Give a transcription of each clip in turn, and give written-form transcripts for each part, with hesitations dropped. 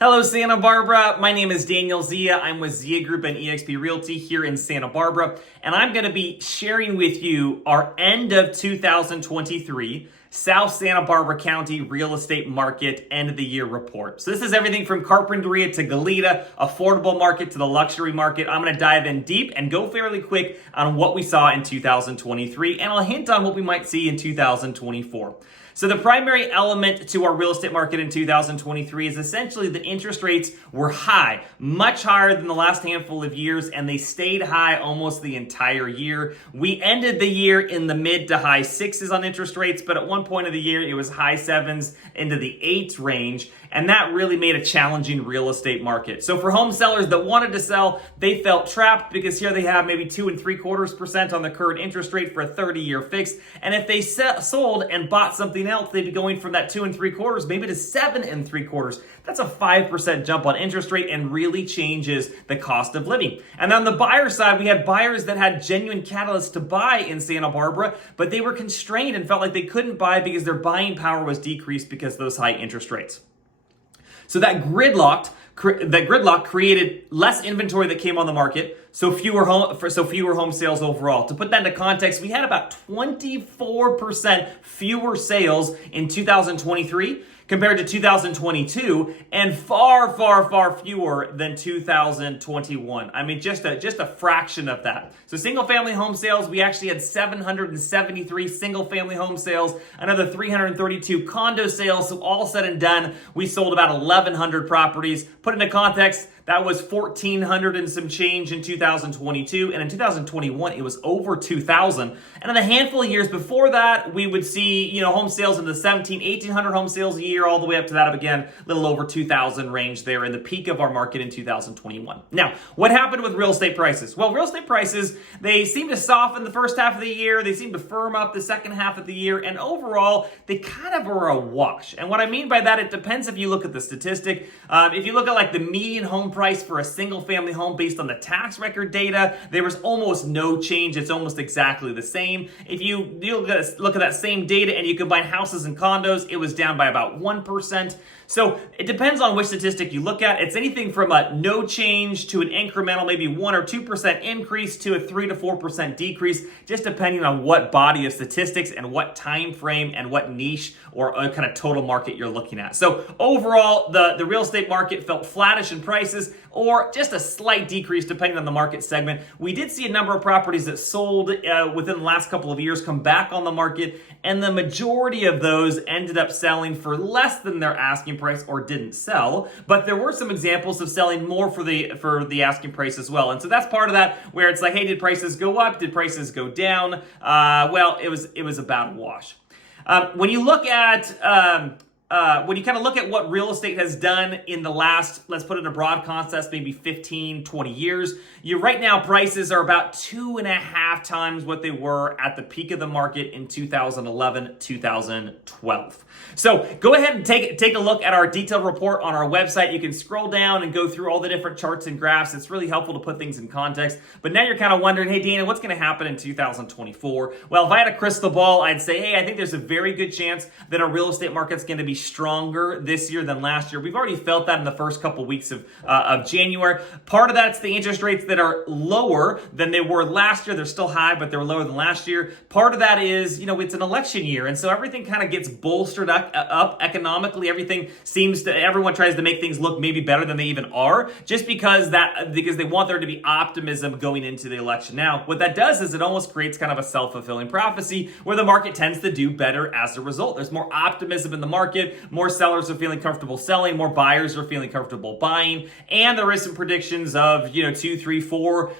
Hello, Santa Barbara. My name is Daniel Zia. I'm with Zia Group and eXp Realty here in Santa Barbara, and I'm going to be sharing with you our end of 2023 South Santa Barbara County real estate market end of the year report. So this is everything from Carpinteria to Goleta, affordable market to the luxury market. I'm going to dive in deep and go fairly quick on what we saw in 2023, and I'll hint on what we might see in 2024. So the primary element to our real estate market in 2023 is essentially the interest rates were high, much higher than the last handful of years, and they stayed high almost the entire year. We ended the year in the mid to high sixes on interest rates, but at one point of the year, it was high sevens into the eights range, and that really made a challenging real estate market. So for home sellers that wanted to sell, they felt trapped because here they have maybe 2.75% on the current interest rate for a 30-year fix, and if they sold and bought something else, they'd be going from that 2.75 maybe to 7.75. That's a 5% jump on interest rate and really changes the cost of living. And on the buyer side, we had buyers that had genuine catalysts to buy in Santa Barbara, but they were constrained and felt like they couldn't buy because their buying power was decreased because of those high interest rates. So that gridlock created less inventory that came on the market, so fewer home sales overall. To put that into context, we had about 24% fewer sales in 2023 compared to 2022, and far fewer than 2021. I mean, just a fraction of that. So single-family home sales, we actually had 773 single-family home sales, another 332 condo sales. So all said and done, we sold about 1,100 properties. Put into context, that was 1,400 and some change in 2022, and in 2021, it was over 2,000. And in a handful of years before that, we would see, home sales in the 1,800 home sales a year, all the way up to that of, again, a little over 2,000 range there in the peak of our market in 2021. Now, what happened with real estate prices? Well, real estate prices, they seem to soften the first half of the year, they seem to firm up the second half of the year, and overall, they kind of are a wash. And what I mean by that, it depends if you look at the statistic. If you look at like the median home price for a single family home based on the tax record data, there was almost no change. It's almost exactly the same. If you look at that same data and you combine houses and condos, it was down by about 1%. So it depends on which statistic you look at. It's anything from a no change to an incremental, maybe 1 or 2% increase to a 3 to 4% decrease, just depending on what body of statistics and what time frame and what niche or kind of total market you're looking at. So overall, the real estate market felt flattish in prices or just a slight decrease depending on the market segment. We did see a number of properties that sold within the last couple of years come back on the market, and the majority of those ended up selling for less than their asking price or didn't sell. But there were some examples of selling more for the asking price as well. And so that's part of that where it's like, hey, did prices go up? Did prices go down? Well, it was about a wash. When you look at when you kind of look at what real estate has done in the last, let's put it in a broad context, maybe 15, 20 years, right now prices are about 2.5 times what they were at the peak of the market in 2011, 2012. So go ahead and take a look at our detailed report on our website. You can scroll down and go through all the different charts and graphs. It's really helpful to put things in context. But now you're kind of wondering, hey, Dana, what's going to happen in 2024? Well, if I had a crystal ball, I'd say, hey, I think there's a very good chance that our real estate market's going to be stronger this year than last year. We've already felt that in the first couple weeks of January. Part of that's the interest rates that are lower than they were last year. They're still high, but they're lower than last year. Part of that is, it's an election year, and so everything kind of gets bolstered up economically. Everyone tries to make things look maybe better than they even are, just because they want there to be optimism going into the election. Now, what that does is it almost creates kind of a self-fulfilling prophecy where the market tends to do better as a result. There's more optimism in the market, more sellers are feeling comfortable selling, more buyers are feeling comfortable buying, and there is some predictions of 2, 3, 4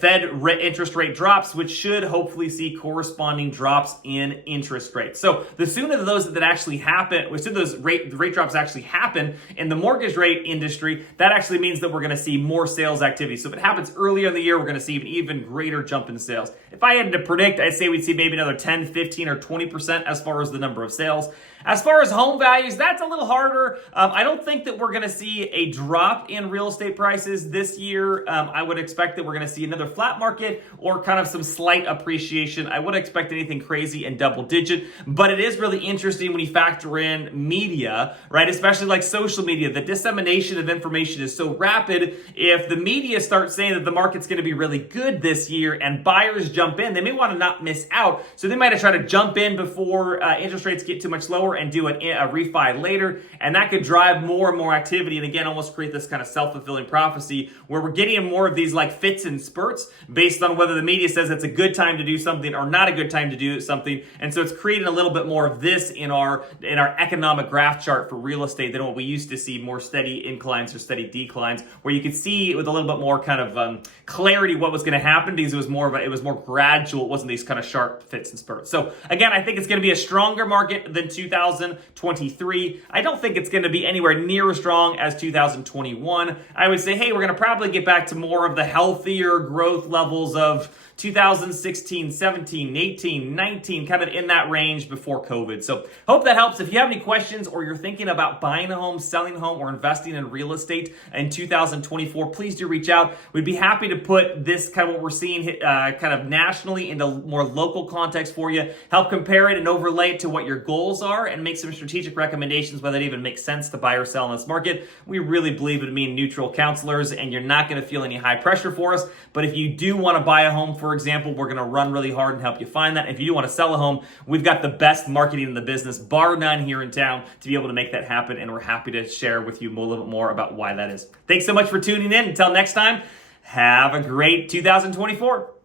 Fed interest rate drops, which should hopefully see corresponding drops in interest rates. So the sooner those that actually happen, as soon as those rate drops actually happen in the mortgage rate industry, that actually means that we're going to see more sales activity. So if it happens earlier in the year, we're going to see an even greater jump in sales. If if I had to predict, I'd say we'd see maybe another 10, 15, or 20% as far as the number of sales. As far as home values, that's a little harder. I don't think that we're going to see a drop in real estate prices this year. I would expect that we're going to see another flat market or kind of some slight appreciation. I wouldn't expect anything crazy and double digit, but it is really interesting when you factor in media, right? Especially like social media. The dissemination of information is so rapid. If the media starts saying that the market's going to be really good this year and buyers jump in, they may want to not miss out. So they might have tried to jump in before interest rates get too much lower and do a refi later, and that could drive more and more activity, and again almost create this kind of self-fulfilling prophecy where we're getting more of these like fits and spurts based on whether the media says it's a good time to do something or not a good time to do something. And so it's creating a little bit more of this in our economic graph chart for real estate than what we used to see, more steady inclines or steady declines, where you could see with a little bit more kind of clarity what was going to happen, because it was more gradual. It wasn't these kind of sharp fits and spurts. So again, I think it's going to be a stronger market than 2023. I don't think it's going to be anywhere near as strong as 2021. I would say, hey, we're going to probably get back to more of the healthier growth levels of 2016, 17, 18, 19, kind of in that range before COVID. So hope that helps. If you have any questions or you're thinking about buying a home, selling a home, or investing in real estate in 2024, please do reach out. We'd be happy to put this kind of what we're seeing kind of nationally into more local context for you, help compare it and overlay it to what your goals are, and make some strategic recommendations whether it even makes sense to buy or sell in this market. We really believe in being neutral counselors, and you're not going to feel any high pressure for us. But if you do want to buy a home, for example, we're going to run really hard and help you find that. If you do want to sell a home, we've got the best marketing in the business, bar none, here in town to be able to make that happen, and we're happy to share with you a little bit more about why that is. Thanks so much for tuning in. Until next time, have a great 2024.